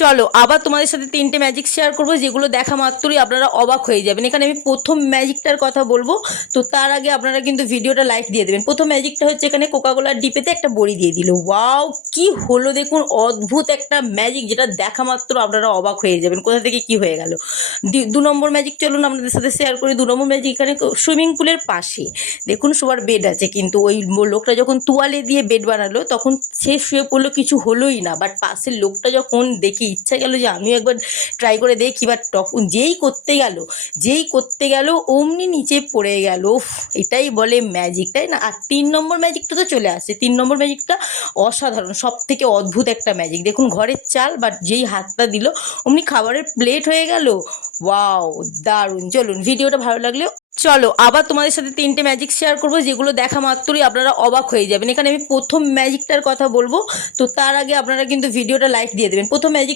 চলো আবার তোমাদের সাথে তিনটে ম্যাজিক শেয়ার করবো, যেগুলো দেখা মাত্রই আপনারা অবাক হয়ে যাবেন। এখানে আমি প্রথম ম্যাজিকটার কথা বলবো, তো তার আগে আপনারা কিন্তু ভিডিওটা লাইক দিয়ে দেবেন। প্রথম ম্যাজিকটা হচ্ছে এখানে কোকাকোলার ডিপেতে একটা বড়ি দিয়ে দিল। ওয়াও, কি হলো দেখুন, অদ্ভুত একটা ম্যাজিক, যেটা দেখা মাত্র আপনারা অবাক হয়ে যাবেন কোথা থেকে কি হয়ে গেল। দু নম্বর ম্যাজিক চলুন আপনাদের সাথে শেয়ার করি। 2 নম্বর ম্যাজিক, এখানে সুইমিং পুলের পাশে দেখুন সবার বেড আছে, কিন্তু ওই লোকটা যখন তোয়ালে দিয়ে বেড বানালো তখন সে শুয়ে পড়লো, কিছু হলোই না। বাট পাশের লোকটা যখন দেখে ইচ্ছা গেল যে আমিও একবার ট্রাই করে দেখি, বাট তখন যেই করতে গেল অমনি নিচে পড়ে গেল। উফ, এটাই বলে ম্যাজিক, তাই না? আর 3 নম্বর ম্যাজিকটা তো চলে আসে। 3 নম্বর ম্যাজিকটা অসাধারণ, সব থেকে অদ্ভুত একটা ম্যাজিক। দেখুন ঘরের চাল, বাট যেই হাতটা দিল অমনি খাবারের প্লেট হয়ে গেল। ওয়াও, দারুণ। চলুন, ভিডিওটা ভালো লাগলে চলো আবার তোমাদের সাথে তিনটে ম্যাজিক শেয়ার করবো, যেগুলো দেখা মাত্রই আপনারা অবাক হয়ে যাবেন। এখানে আমি প্রথম ম্যাজিকটার কথা বলবো, তো তার আগে আপনারা কিন্তু ভিডিওটা লাইক দিয়ে দেবেন। প্রথম ম্যাজিক